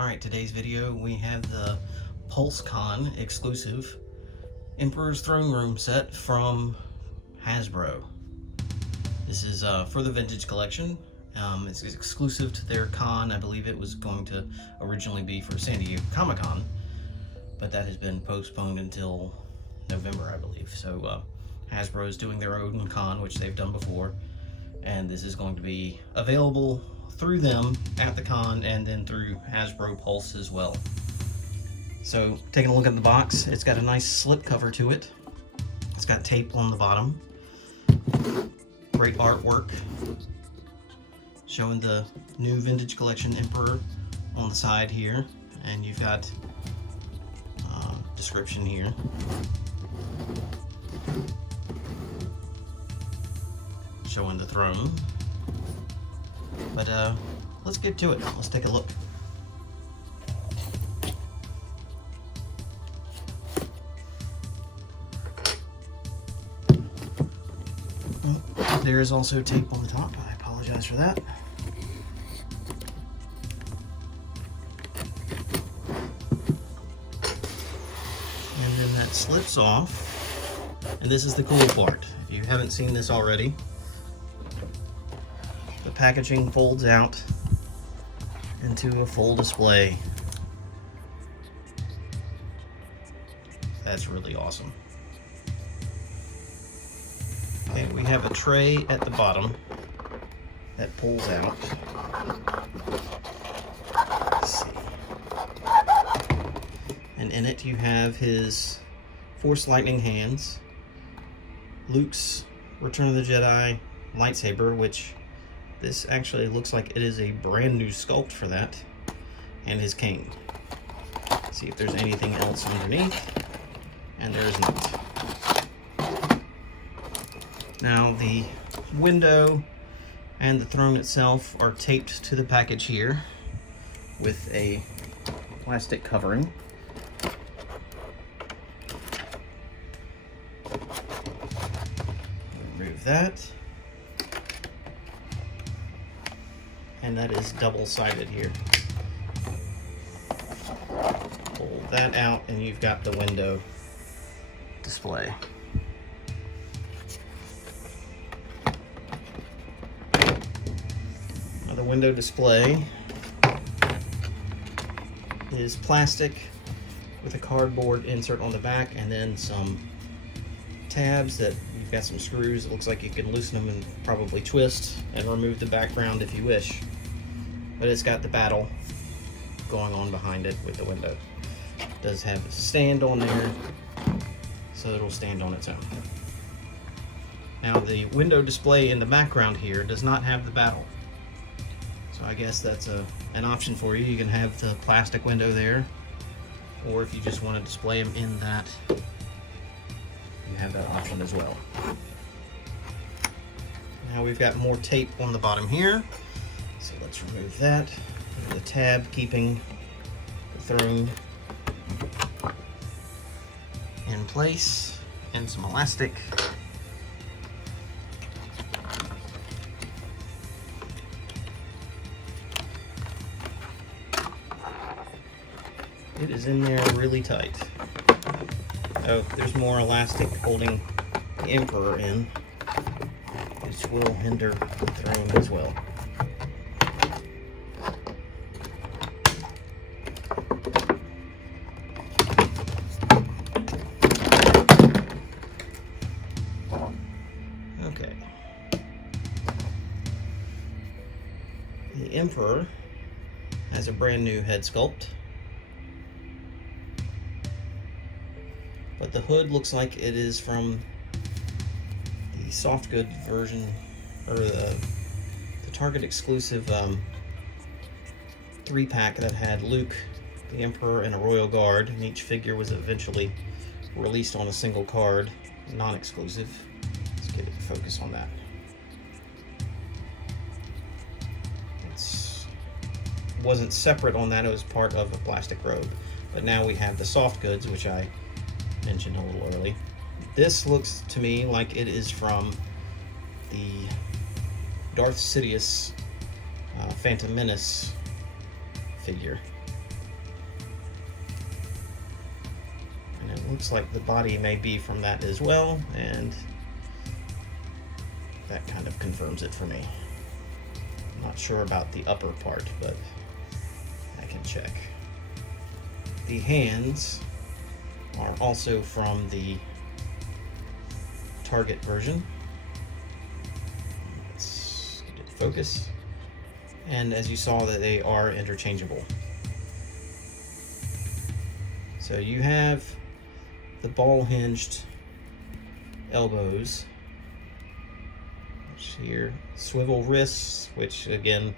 Alright, today's video we have the PulseCon exclusive Emperor's Throne Room set from Hasbro. This is for the vintage collection. It's exclusive to their con. I believe it was going to originally be for San Diego Comic-Con, but that has been postponed until November, I believe. So Hasbro is doing their own con, which they've done before, and this is going to be available through them at the con and then through Hasbro Pulse as well. So taking a look at the box, it's got a nice slip cover to it. It's got tape on the bottom. Great artwork showing the new vintage collection Emperor on the side here, and you've got description here. Showing the throne. But let's get to it. Let's take a look. Oh, there is also tape on the top. I apologize for that. And then that slips off. And this is the cool part. If you haven't seen this already, the packaging folds out into a full display. That's really awesome. Okay, we have a tray at the bottom that pulls out. Let's see. And in it you have his Force Lightning hands, Luke's Return of the Jedi lightsaber, which this actually looks like it is a brand new sculpt for that, and his cane. Let's see if there's anything else underneath, and there is not. Now the window and the throne itself are taped to the package here with a plastic covering. Remove that. And that is double-sided here. Pull that out and you've got the window display. Now the window display is plastic with a cardboard insert on the back, and then some tabs that you've got some screws. It looks like you can loosen them and probably twist and remove the background if you wish. But it's got the battle going on behind it with the window. It does have a stand on there, so it'll stand on its own. Now the window display in the background here does not have the battle. So I guess that's an option for you. You can have the plastic window there, or if you just want to display them in that, you have that option as well. Now we've got more tape on the bottom here. So let's remove that. And the tab keeping the throne in place, and some elastic. It is in there really tight. Oh, there's more elastic holding the Emperor in, which will hinder the throne as well. Okay. The Emperor has a brand new head sculpt, but the hood looks like it is from the soft good version, or the Target exclusive 3-pack that had Luke, the Emperor, and a Royal Guard, and each figure was eventually released on a single card, non-exclusive. Let's get it to focus on that. It wasn't separate on that, it was part of a plastic robe. But now we have the soft goods, which I mentioned a little early. This looks to me like it is from the Darth Sidious Phantom Menace figure. looks like the body may be from that as well, and that kind of confirms it for me. I'm not sure about the upper part, but I can check. The hands are also from the Target version. Let's get it to focus. And as you saw, that they are interchangeable. So you have the ball hinged elbows here, swivel wrists, which again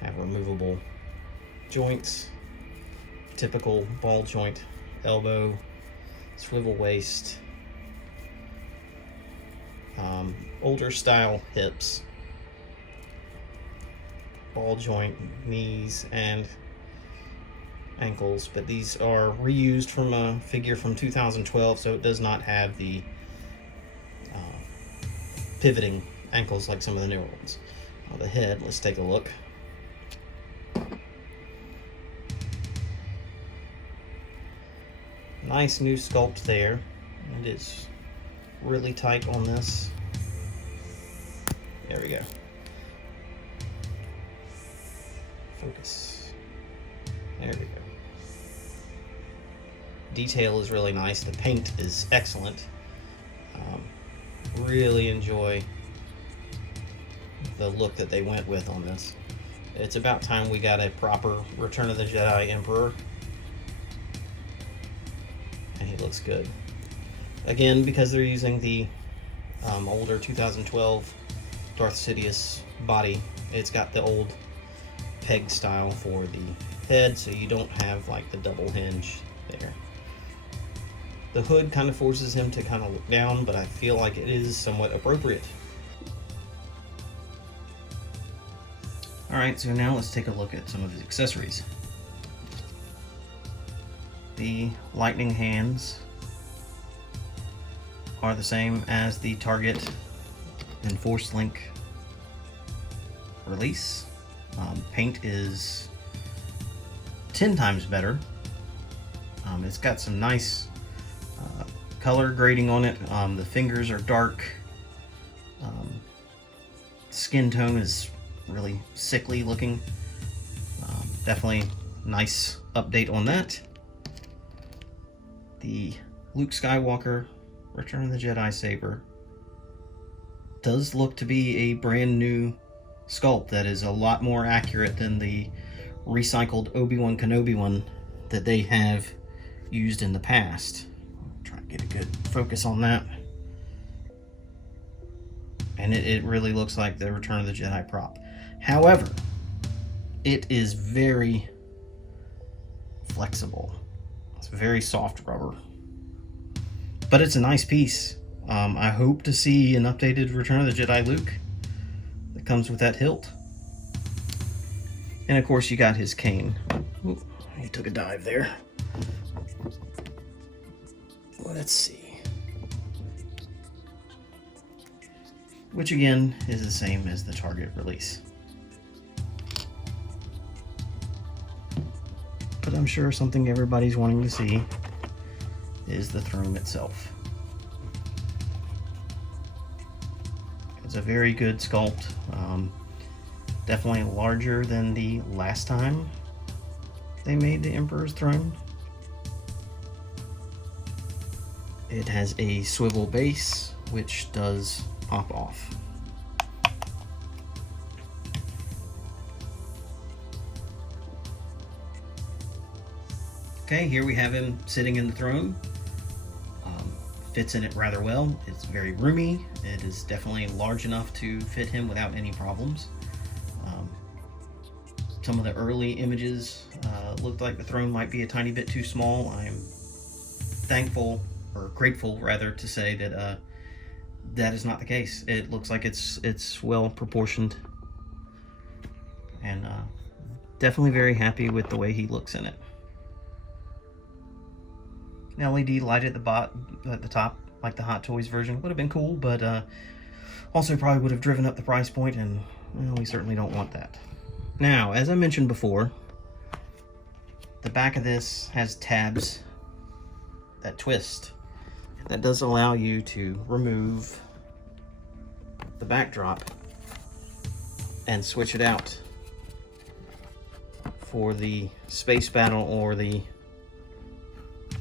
have removable joints, typical ball joint elbow, swivel waist, older style hips, ball joint knees and ankles, but these are reused from a figure from 2012, so it does not have the pivoting ankles like some of the newer ones. The head, let's take a look. Nice new sculpt there. It is really tight on this. There we go. Focus. There we go. Detail is really nice. The paint is excellent. Really enjoy the look that they went with on this. It's about time we got a proper Return of the Jedi Emperor. And he looks good. Again, because they're using the older 2012 Darth Sidious body, it's got the old peg style for the head, so you don't have like the double hinge there. The hood kind of forces him to kind of look down, but I feel like it is somewhat appropriate. Alright, so now let's take a look at some of his accessories. The lightning hands are the same as the Target and Force Link release. Paint is 10 times better. It's got some nice color grading on it. The fingers are dark. Skin tone is really sickly looking. Definitely nice update on that. The Luke Skywalker Return of the Jedi saber does look to be a brand new sculpt that is a lot more accurate than the recycled Obi-Wan Kenobi one that they have used in the past. Try to get a good focus on that. And it really looks like the Return of the Jedi prop. However, it is very flexible. It's very soft rubber. But it's a nice piece. I hope to see an updated Return of the Jedi Luke that comes with that hilt. And of course you got his cane. Ooh, he took a dive there. Let's see. Which again is the same as the Target release. But I'm sure something everybody's wanting to see is the throne itself. It's a very good sculpt. Definitely larger than the last time they made the Emperor's throne. It has a swivel base, which does pop off. Okay, here we have him sitting in the throne. Fits in it rather well. It's very roomy. It is definitely large enough to fit him without any problems. Some of the early images looked like the throne might be a tiny bit too small. I'm thankful, or grateful rather, to say that that is not the case. It looks like it's well proportioned, and definitely very happy with the way he looks in it. An LED light at the top, like the Hot Toys version, would have been cool, but also probably would have driven up the price point, and well, we certainly don't want that. Now, as I mentioned before, the back of this has tabs twist. That does allow you to remove the backdrop and switch it out for the space battle or the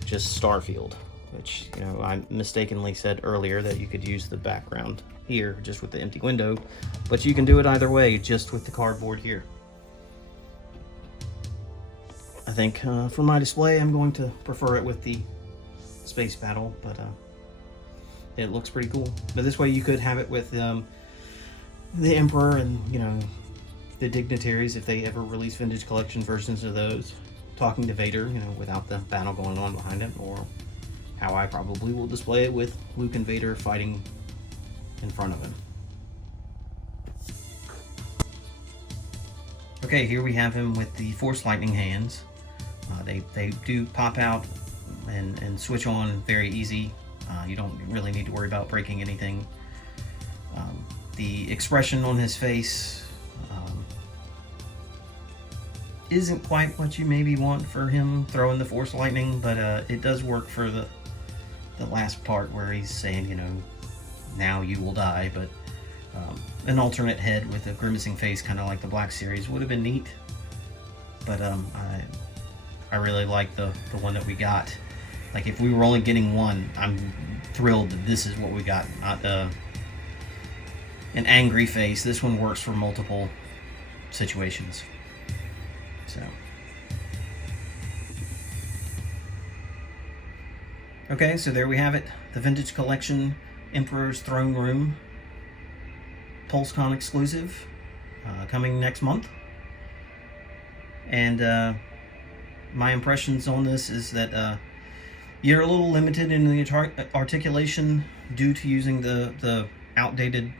just Starfield, which, you know, I mistakenly said earlier that you could use the background here just with the empty window, but you can do it either way just with the cardboard here. I think for my display I'm going to prefer it with the space battle, but it looks pretty cool. But this way you could have it with the Emperor and, you know, the dignitaries if they ever release vintage collection versions of those, talking to Vader, you know, without the battle going on behind him, or how I probably will display it with Luke and Vader fighting in front of him. Okay, here we have him with the Force Lightning hands. They do pop out and switch on very easy. You don't really need to worry about breaking anything. The expression on his face isn't quite what you maybe want for him throwing the Force Lightning, but it does work for the last part where he's saying, you know, now you will die. But an alternate head with a grimacing face, kind of like the Black Series, would have been neat. But I really like the one that we got. Like, if we were only getting one, I'm thrilled that this is what we got, not an angry face. This one works for multiple situations. So, okay, so there we have it. The Vintage Collection Emperor's Throne Room PulseCon exclusive, coming next month. And my impressions on this is that you're a little limited in the articulation due to using the outdated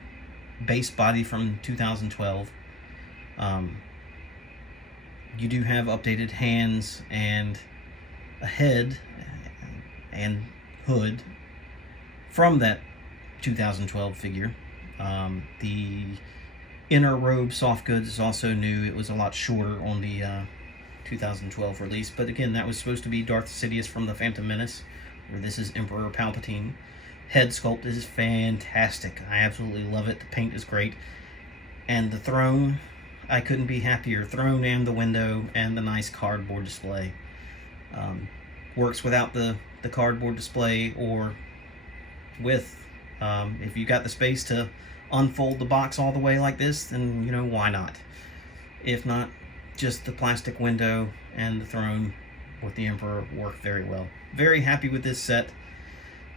base body from 2012. You do have updated hands and a head and hood from that 2012 figure. The inner robe soft goods is also new. It was a lot shorter on the 2012 release, but again, that was supposed to be Darth Sidious from the Phantom Menace, where this is Emperor Palpatine. Head sculpt is fantastic. I absolutely love it. The paint is great. And the throne, I couldn't be happier. Throne and the window and the nice cardboard display. Works without the cardboard display or with. If you got the space to unfold the box all the way like this, then, you know, why not? If not, just the plastic window and the throne with the Emperor work very well. Very happy with this set.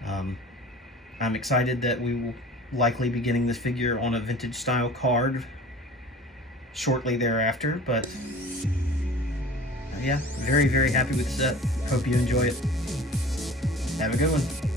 I'm excited that we will likely be getting this figure on a vintage style card shortly thereafter, but yeah, very, very happy with the set. Hope you enjoy it. Have a good one.